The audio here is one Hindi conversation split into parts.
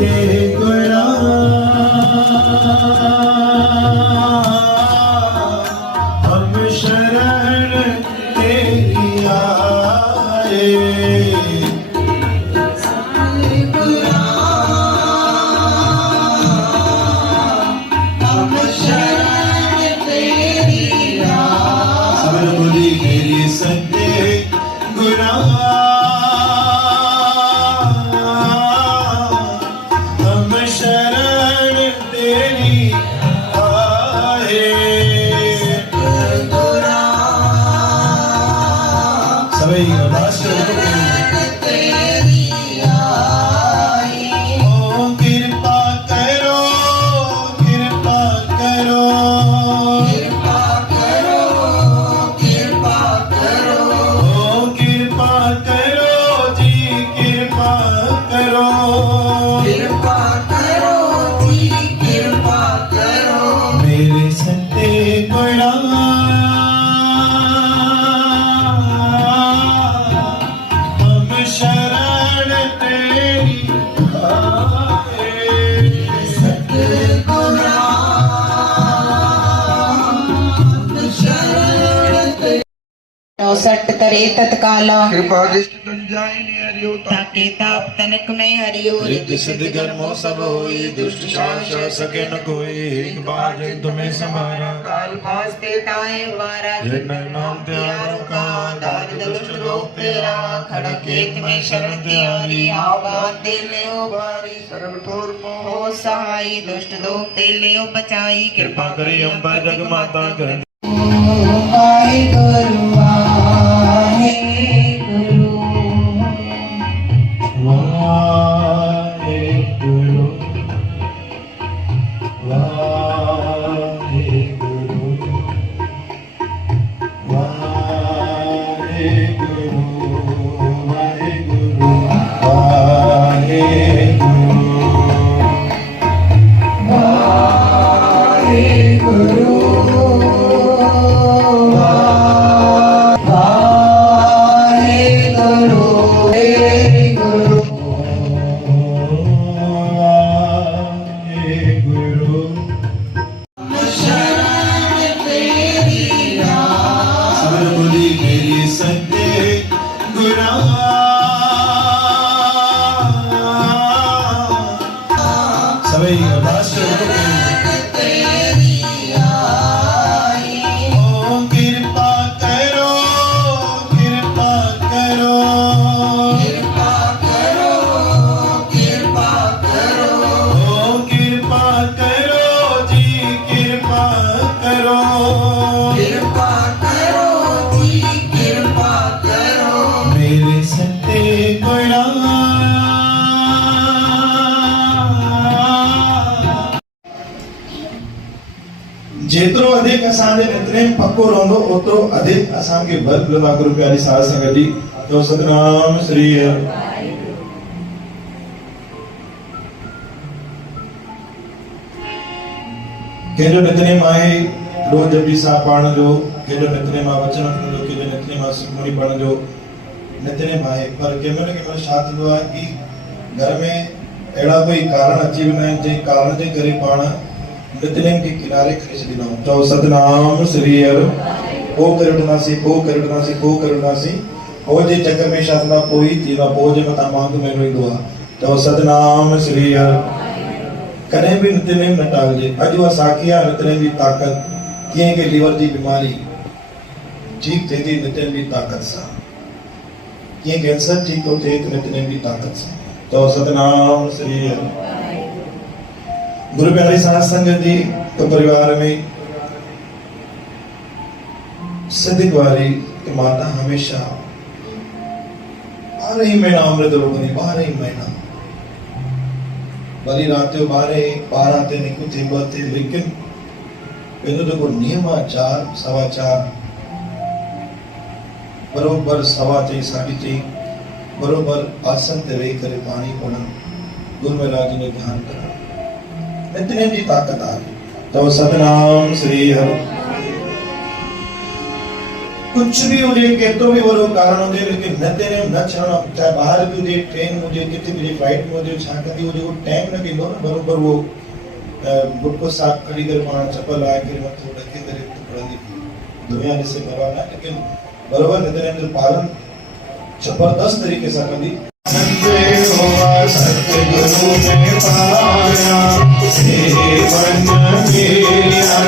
ते गुरा हम शरण तेरी आए सट करे तत्काला कृपा दृष्टि तन जाइने हरियो ताके ताप तनक में हरियो रिद्ध सिद्ध कर्मो सब होई दुष्ट शास सके न कोई एक बार जब तुम्हें संभारा काल पास्ते ताए वारा जिन नाम त्यारो का दाद दुष्ट रोग तेरा खड़क केत में शरण त्यारी आबाद दे ले ओ बारी सर्व ठोर मोह हो सहाय दुष्ट दोग ते ले ओ बचाई कृपा करी अम्बा जग माता कर वाहे गुरु वाहे गुरु वाहे गुरु वाहे गुरु वाहे गुरु वाहे गुरु वाहे गुरु वाहे गुरु जेतरो अधिक असांजे नितनेम पक्को रहंदो ओतरो अधिक असांखे बल प्रदा करो प्यारी साध संगत जी तो सतनाम श्री केजो नितनेम आहे रोज जपजी साहब पढ़ण जो केजो नितनेम आहे वचन वठण जो केजो नितनेम आहे सुखमनी पढ़ण जो नितनेम आहे पर केमल छा थींदो आहे कि घर में अहिड़ा कोई कारण अची वेंदा आहिनि जंहिं कारण जे करे पाण नितनेम के किनारे खड़ी छॾींदा आहियूं चओ सतनाम श्री हर पोइ करे वठंदासीं पोइ करे वठंदासीं पोइ करे वठंदासीं पोइ जे चकर में छा थींदो आहे पोइ ई थींदो आहे पोइ जे मथां मांग में ईंदो आहे चओ सतनाम श्री हर कॾहिं बि नितनेम न टालिजे अॼु असांखे आहे नितनेम जी ताक़त कीअं कि लीवर जी बीमारी ठीक थिए थी नितनेम जी ताक़त सां कीअं कैंसर ठीक थो थिए नितनेम जी ताक़त सां चओ सतनाम श्री हर गुरु प्यारी साध संगत जी तो परिवार में सिद्धिक वारी माता हमेशा 12 ही महीना अमृत रोगनी 12 ही महीना भली रात जो 12 ते निकु थे थे लेकिन पेलो जो नियम आ 4 सवा 4 बरोबर सवा 4 साढ़े 4 बरोबर आसन ते वेही करे पानी पढ़न गुरु महाराज ने ध्यान करा इतने जी ताकत आ गई तो सतनाम श्री हर कुछ भी हुजे केतिरो भी वॾो कारण हुजे लेकिन नित्यनेम न छॾणो, चाहे ॿाहिरि बि हुजे, ट्रेन में हुजे, किथे बि फ्लाइट में हुजे, छा कंदी हुजे, उहो टाइम न ॾींदो न बरोबरि उहो बुटको साफ़ कढी करे पाण चपल लाहे करे मथो ढके करे पढ़ंदी थी। दुनिया ॾिसे परवाह न, लेकिन बरोबरि नित्यनेम जो पालन जबरदस्त तरीके सां कंदी। सतगुरु में पाया जीवन मेरा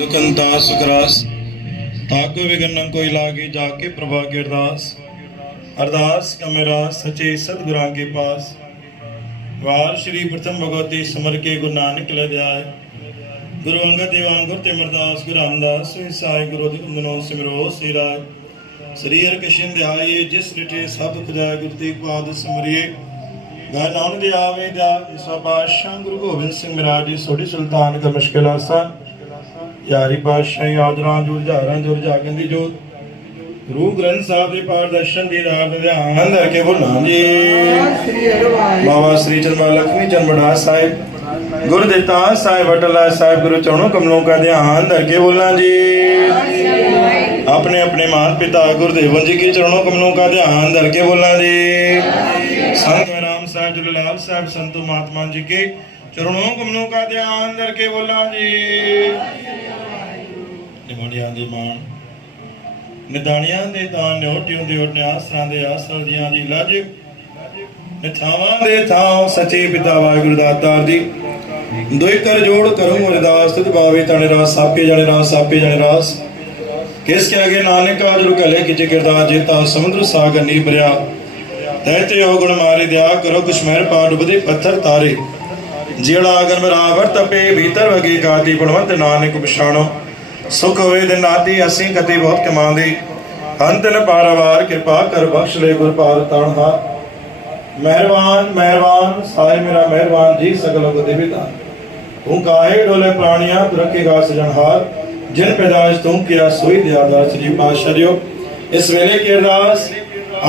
दुखंता सुखरास ताको विघन कोई लागे जाके प्रभा के अरदास अरदास का मेरा सचे सतगुरां के पास वार श्री प्रथम भगवती समर के गुरु नानक ले जाए गुरु अंगद देवान गुरु तेमरदास गुरु रामदास साई गुरु दिनो सिमरो सिराय शरीर कशिन ध्याये जिस रिठे सब खुदाए गुरु तेग पाद सिमरिए गा नाम दे आवे दा ईसा पातशाह गुरु गोबिंद सिंह महाराज जी सोढ़ी सुल्तान का मुश्किल आसान यारी पातशाही आदरां जुर जारां जुर जागन दी जोत गुरु ग्रंथ साहब दे पाठ दर्शन दीदार दे ध्यान धर के बोलना जी बाबा श्री चंद्र लक्ष्मी चंद बड़ा साहिब गुरु देता साहिब वटला साहिब गुरु चरणों कमलों का ध्यान धर के बोलना जी अपने अपने माता पिता गुरुदेवन जी के चरणों कमलों का ध्यान धर के बोलना जी संत राम साहब जलाल साहब संतो महात्मा जी के चरणों कमलों का ध्यान धर के बोलना जी निमोड़ियां दी मान निदानियां दे दान न्योटियों दे उठने आसरां दे आसर दियां दी लज निथावां दे थाव सच्चे पिता वाहिगुरु दातार दी दुई कर जोड़ करूं अरदास तुझ भावे तने रास सापे जाने रास सापे जाने रास किस के आगे नानक आजरू कले किचे किरदार जेता समुद्र सागर नी भरिया तैते हो गुण मारे दया करो कुछ मेहर पा डुबदे पत्थर तारे जेड़ा अगर बराबर तपे भीतर वगे गाती गुणवंत नानक बिछाणो सुख होवे दिन नाती असी कति बहुत कमांदी अंत न पारावार कृपा कर बख्श ले गुर पार ताणहा मेहरबान मेहरबान सारे मेरा मेहरबान जी सकल को देवी दान तू काहे डोले प्राणियां तू रखेगा सजनहार जिन पैदाइश तू किया सोई दयादार श्री पातशाह इस वेले की अरदास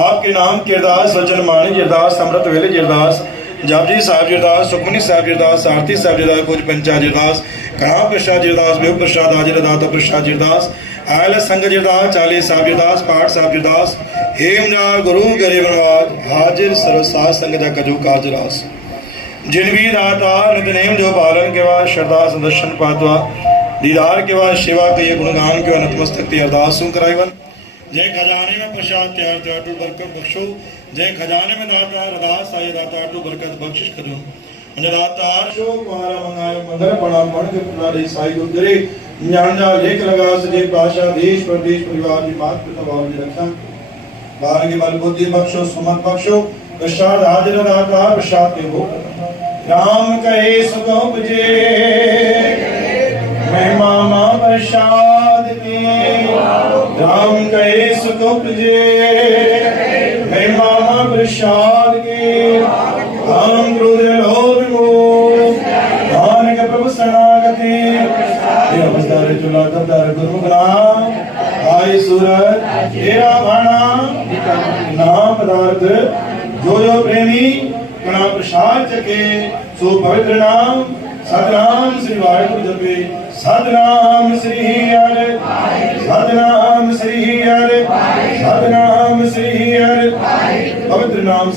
आपके नाम की अरदास वचन मानी जी अरदास अमृत वेले जी अरदास जापजी साहब जी अरदास सुखमनी साहब जी अरदास आरती साहब जी अरदास कुछ पंचा जी अरदास कणा प्रसाद जी अरदास बेव प्रसाद हाजिर दाता प्रसाद जी अरदास आयल संग जी अरदास चाली साहब जी अरदास पाठ साहब जी अरदास हेम जा गुरु गरीब नवाज हाजिर सर्व साध संग जा कजू काज रास जिन भी दाता नितनेम जो पालन के बाद श्रद्धा संदर्शन पातवा दीदार के बाद सेवा के गुणगान के नतमस्तक अरदास कराइवन जय खजाने में प्रसाद त्यार त्यार टू बरकत बख्शो जय खजाने में दाता अरदास आए दाता टू बरकत बख्शिश करो दातार शो तुम्हारा मंगाए मंगल प्रणाम पढ़ के पुनारे साई गुजरे ज्ञान लेख लगा सजे पाशा देश प्रदेश परिवार की मात पिता बाल की रक्षा बार के बल बुद्धि बख्शो सुमत बख्शो प्रसाद हाजिर दाता प्रसाद के भोग राम कहे सुगो बजे महिमा मां प्रसाद के राम कहे सुगो बजे महिमा मां प्रसाद के राम क्रोध लोभ मोह दान के प्रभु शरणागति हे अवतार चुला दबदार गुरु ग्राम आय सूरत तेरा भाना नाम पदार्थ जो जो प्रेमी कणा प्रसाद चके सो पवित्र नाम सतनाम श्री वाहिगुरु जपे सतनाम श्री हरि सतनाम श्री हरि सतनाम श्री हरि पवित्र नाम